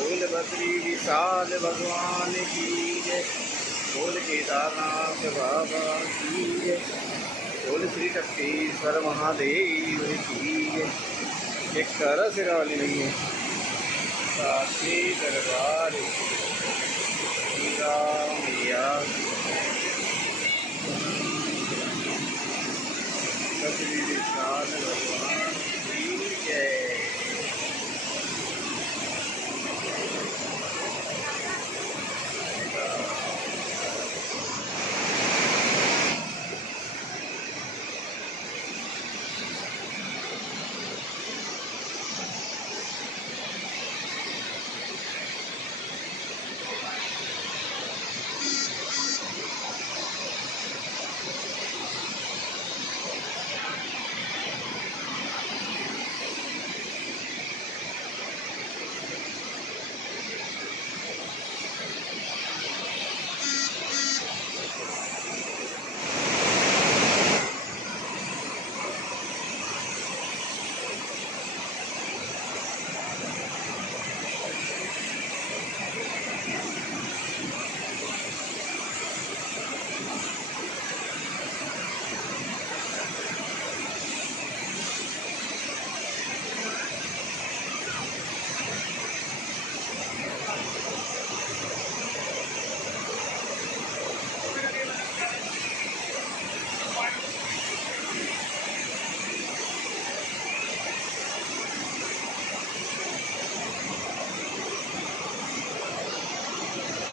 बोल बद्री विशाल भगवान की जय। बोल केदारनाथ बाबा की जय। बोल श्री टक्केश्वर महादेव की जय। एक तरह से वाली नहीं है साथे दरबार मैया बद्री विशाल भगवान की जय।